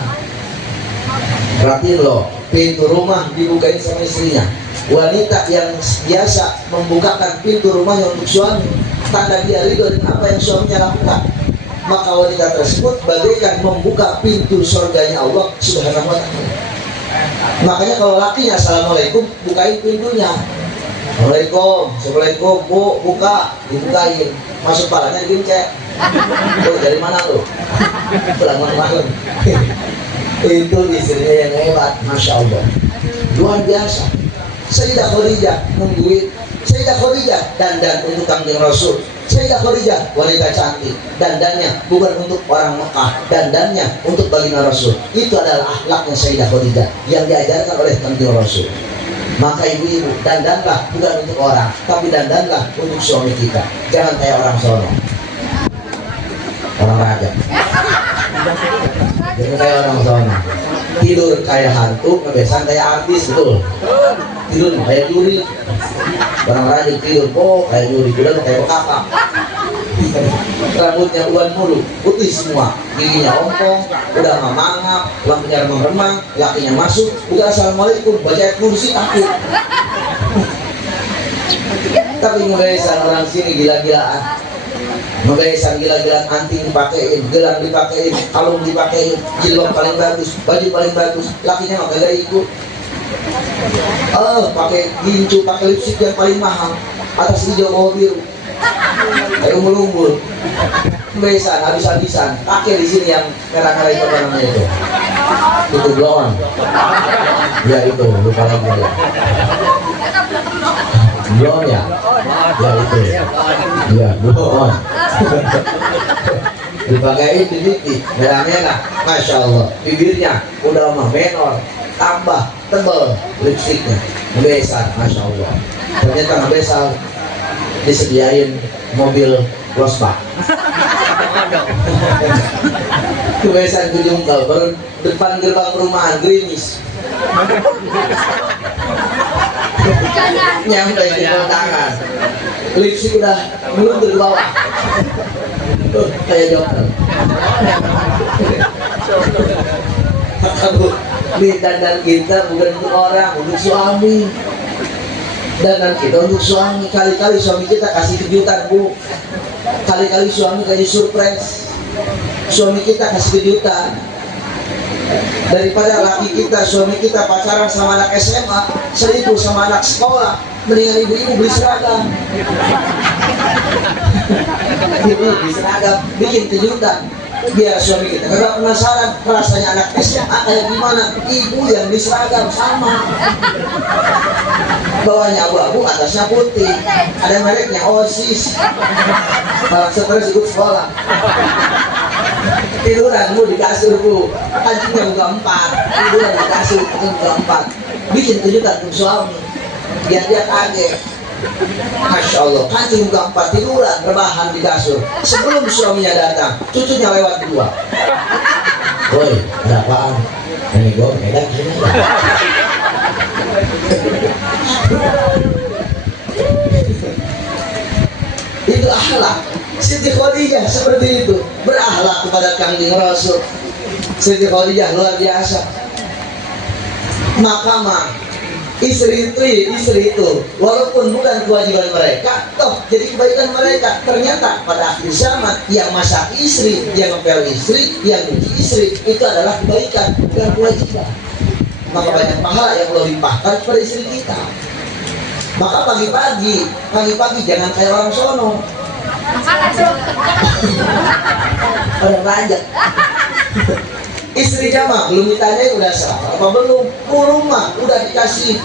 Perhatiin loh, pintu rumah dibukain sama istrinya. Wanita yang biasa membukakan pintu rumahnya untuk suami, tanda dia ridho dengan apa yang suaminya lakukan, maka wanita tersebut bagaikan membuka pintu surganya Allah Subhanahu wa ta'ala. Makanya kalau lakinya assalamualaikum, bukain pintunya. Assalamualaikum, Bu, buka, dibukain. Masuk palanya digencet. Oh, dari mana lu? Pulang malam. Itu istrinya yang hebat, Masya Allah. Luar biasa. Sayyidah Khadijah nungguin. Sayyidah Khadijah dandan untuk kanjeng Rasul. Sayyidah Khadijah wanita cantik, dandannya bukan untuk orang Mekah, dandannya untuk baginda Rasul. Itu adalah akhlaknya Sayyidah Khadijah yang diajarkan oleh kanjeng Rasul. Maka ibu-ibu, dandanlah bukan untuk orang, tapi dandanlah untuk suami kita. Jangan kayak orang sono, orang raja. Jangan kayak orang sono, tidur kayak hantu, ngebesan kayak artis, betul. Tidur kayak juri. Orang raja tidur, kayak juri, tidur kayak bekakak. Rambutnya uban mulu, putih semua, giginya ompong, udah mangap, lampunya remang-remang, lakinya masuk, udah assalamualaikum, baca ayat kursi takut. Tapi ngebesan orang sini gila-gilaan, ngebesan gila-gilaan, anting dipakein, gelang dipakein, kalung dipakein, jilbab paling bagus, baju paling bagus, lakinya mah kagak ikut. Pakai gincu, pakai lipstick yang paling mahal, atas hijau bawah biru. Kayak umbul-umbul, besan habis-habisan. Pakai di sini yang merah-merah itu apa namanya itu? Itu blon. Ya itu, lupa lagi ya. Blon ya? Ya itu. Ya blon. Dipakai di titik merah-merah, Masya Allah. Bibirnya udah mah menor, tambah tebal lipstiknya, besan, Masya Allah. Ternyata ngebesan disediain mobil losbak. Kebiasaan kejungkal depan gerbang perumahan gerimis. Nyampe di tangan, lipstick udah meluntur ke bawah. Kayak dokter. Dandan kita bukan untuk orang, untuk suami. Dandan kita untuk suami. Kali-kali suami kita kasih kejutan, Bu. Kali-kali suami kasih surprise. Suami kita kasih kejutan. Daripada laki kita, suami kita pacaran sama anak SMA, selingkuh sama anak sekolah, mendingan ibu-ibu beli seragam. Ibu beli seragam, bikin kejutan. Biar suami kita kagak penasaran rasanya anak SMA kayak gimana. Ibu yang beli seragam sama, bawahnya abu-abu, atasnya putih, ada mereknya OSIS. Kalau stres ikut sekolah. Tiduran Bu di kasur, Bu, kancingnya buka 4, tiduran di kasur buka 4. Bikin kejutan untuk suami biar dia kaget. Masya Allah, kancing buka 4, tiduran rebahan di kasur. Sebelum suaminya datang, cucunya lewat kedua. Woi, ada apaan? Ini gue medan sini. Itu akhlak Siti Khadijah, seperti itu, berakhlak kepada kanjeng Rasul. Siti Khadijah luar biasa. Maka istri itu walaupun bukan kewajiban mereka, toh jadi kebaikan mereka. Ternyata pada akhir zaman yang masak istri, yang ngepel istri, yang nyuci istri, itu adalah kebaikan, bukan kewajiban. Maka banyak pahala yang Allah limpahkan pada istri kita. Maka pagi-pagi jangan kayak orang sono. Orang lanjut. Istri jamaah belum ditanya udah serah apa belum. Burung mah udah dikasih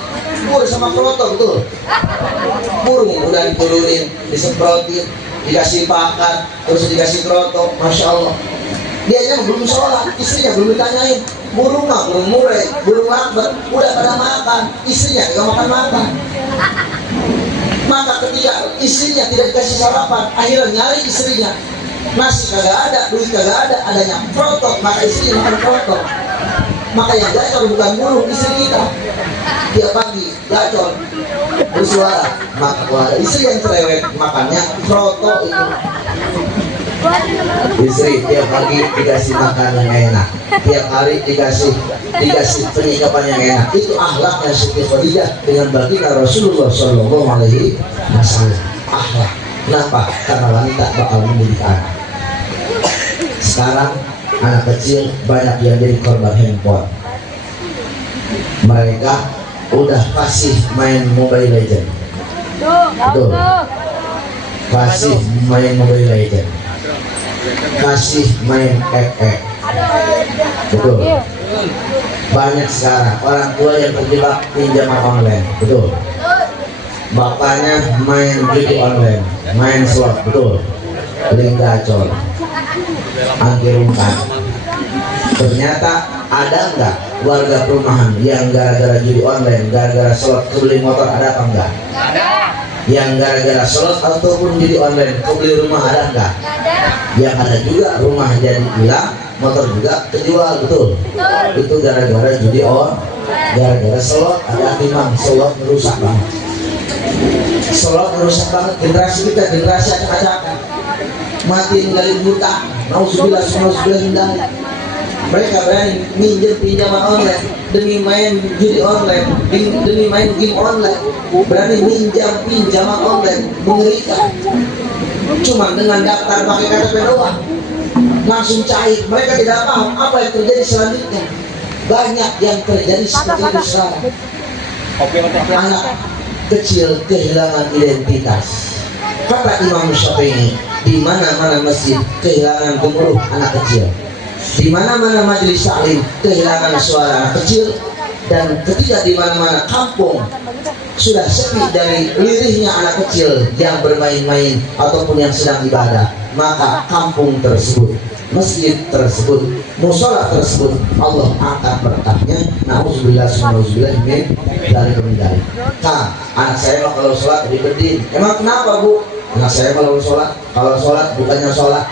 bur sama kroto, betul. Burung udah diturunin, disemprotin, dikasih pakan, terus dikasih kroto, masya Allah. Dianya belum sholat, istrinya belum ditanyain. Burung mah, burung murai, burung lakbat, udah pada makan, istrinya nggak makan. Maka ketika istrinya tidak dikasih sarapan, akhirnya nyari istrinya. Nasi kagak ada, duit kagak ada, adanya kroto, maka istrinya makan kroto. Maka yang gacor bukan burung, istri kita. Tiap pagi gacor bersuara, maka ada istri yang cerewet makannya kroto itu. Istri tiap pagi dikasih makan yang enak, tiap hari dikasih penyikapan yang enak. Itu akhlaknya Siti Khadijah dengan baginda Rasulullah Shallallahu Alaihi Wasallam. Akhlak. Kenapa? Karena wanita bakal mendidik anak. Sekarang anak kecil banyak yang jadi korban handphone. Mereka udah kasih main Mobile Legend. Betul. Kasih main Mobile Legend. Kasih main FF. Betul. Banyak sekarang orang tua yang terjebak pinjaman online. Betul. Bapaknya main judi online, main slot. Betul. Link gacor, anti rumah. Ternyata ada enggak warga perumahan yang gara-gara judi online, gara-gara slot kebeli motor, ada apa enggak? Ada. Yang gara-gara slot ataupun judi online kebeli rumah, ada enggak? Ada. Yang ada juga rumah jadi hilang, motor juga kejual. Betul. Itu gara-gara judi online, gara-gara slot. Ada timang slot merusak banget. Slot merusak banget generasi kita, generasi acak-acakan. Mati ninggalin buta. Nauzubillah, nauzubillah. Mereka berani minjem pinjaman online demi main judi online, demi main game online. Berani minjam pinjaman online, mengerikan. Cuma dengan daftar pakai KTP doang langsung cair. Mereka tidak paham apa yang terjadi selanjutnya. Banyak yang terjadi seperti itu sekarang. Anak kecil kehilangan identitas. Kata Imam Syafi'i, di mana-mana masjid kehilangan gemuruh anak kecil, di mana-mana majelis taklim kehilangan suara anak kecil, dan ketika di mana-mana kampung sudah sepi dari lirihnya anak kecil yang bermain-main ataupun yang sedang ibadah, maka kampung tersebut, masjid tersebut, musola tersebut, Allah angkat berkahnya. Nauzubillah, nauzubillah min dari kemindari. Kang, anak saya mah kalau sholat dibedin. Emang kenapa, Bu? Anak saya kalau sholat bukannya sholat.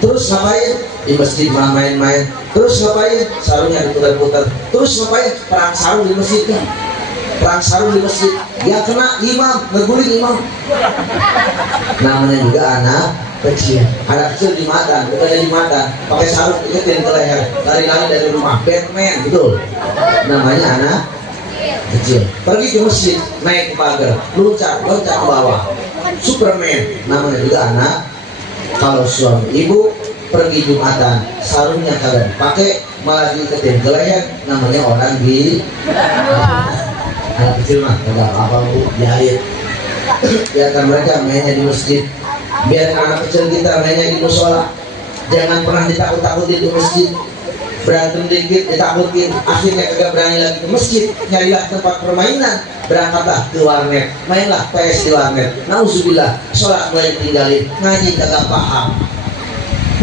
Terus ngapain? Di masjid malah main-main. Terus ngapain? Sarungnya diputar-putar. Terus ngapain? Perang sarung di masjid kan? Perang sarung di masjid. Yang kena imam, ngeguling imam. Namanya juga anak kecil. Anak kecil di mata, bukannya di mata. Pakai sarung iketin ke leher, lari-lari dari rumah. Batman, betul. Namanya anak kecil. Pergi ke masjid, naik ke pagar, loncat ke bawah. Superman, namanya juga anak. Kalau suami ibu pergi Jumatan, sarungnya kagak dipakai, malah diiketin ke leher, namanya orang di anak kecil mah kagak apa-apa, Bu, biarin. Biarkan mereka mainnya di masjid. Biar anak kecil kita mainnya di musola. Jangan pernah ditakut-takutin di masjid. Berantem dikit ditakutin, akhirnya kagak berani lagi ke masjid. Nyarilah tempat permainan, berangkatlah ke warnet, mainlah PS di warnet. Nauzubillah, sholat mulai ditinggalin, ngaji kagak paham,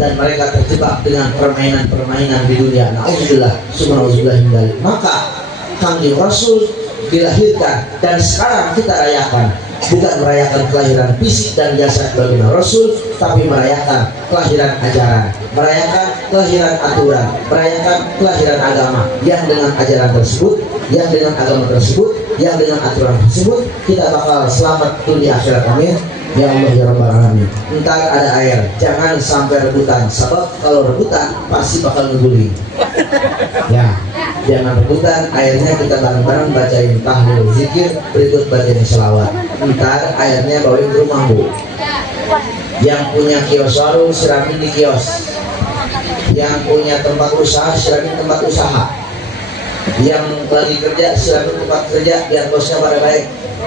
dan mereka terjebak dengan permainan-permainan di dunia. Nauzubillah, subhanallah. Maka Kangjeng Rasul dilahirkan dan sekarang kita rayakan, bukan merayakan kelahiran fisik dan jasad baginda Rasul, tapi merayakan kelahiran ajaran, merayakan kelahiran aturan, merayakan kelahiran agama. Yang dengan ajaran tersebut, yang dengan agama tersebut, yang dengan aturan tersebut, kita bakal selamat dunia akhirat. Amin. Ya Allah ya Rabbal Alamin. Ntar ada air, jangan sampai rebutan. Sebab kalau rebutan pasti bakal ngeguling. Ya, jangan rebutan. Airnya kita bareng-bareng bacain tahlil zikir, berikut bacain selawat. Ntar airnya bawain ke rumah, Bu. Yang punya kios warung siramin di kios. Yang punya tempat usaha siramin tempat usaha. Yang lagi kerja siramin tempat kerja biar bosnya pada baik.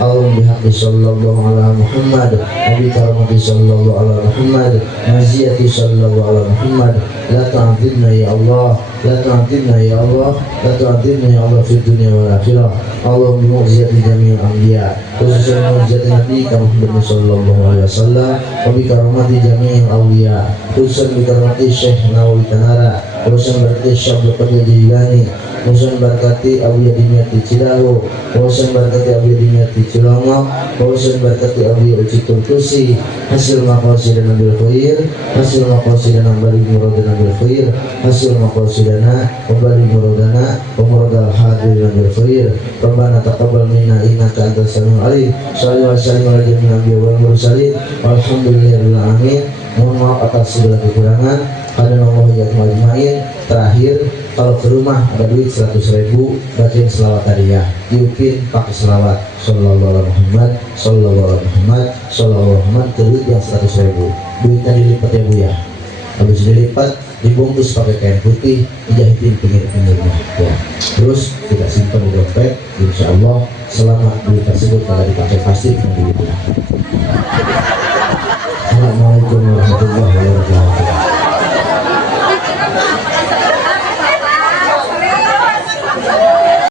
Allahumma bihaqqi sallallahu ala Muhammad wa bi karamati sallallahu ala Muhammad maziyati sallallahu ala Muhammad la ta'adzibna ya Allah la ta'adzibna ya Allah la ta'adzibna ya Allah fi dunya wal akhirah. Allahumma mu'jizati jami'il anbiya khususnya mu'jizati Nabi Muhammad sallallahu alaihi wasallam wa bi karamati jami'il awliya khususnya bi karamati Syekh Nawawi Tanara khususnya berkati Syekh Abdul Qadir Jilani khususnya berkati Abu Yadimiyati Cidahu khususnya berkati Abu Yadimiyati Cilongok khususnya berkati Abu Ucitul Tusi hasil maqasidana bil khair hasil maqasidana balik muradana bil khair hasil maqasidana wa balik muradana wa muradal hadirin bil khair. Rabbana taqabbal minna innaka antas samiul alim. Shallallahu alaihi wasallam ala jami'il anbiya wal mursalin. Walhamdulillahirabbil alamin. Mohon maaf atas segala kekurangan. Hadanallahu iyyakum ajmain. Terakhir, kalau ke rumah ada duit 100.000, bacain selawat hadiah. Diupin pakai selawat sallallahu alaihi Muhammad, sallallahu alaihi Muhammad, sallallahu alaihi Muhammad. Ke duit yang 100.000. Duitnya dilipat ya Bu ya. Habis dilipat, dibungkus pakai kain putih, dijahitin pinggir-pinggirnya. Ya. Terus kita simpan di dompet. Insya Allah selama duit tersebut kalau dipakai pasti akan dilipat.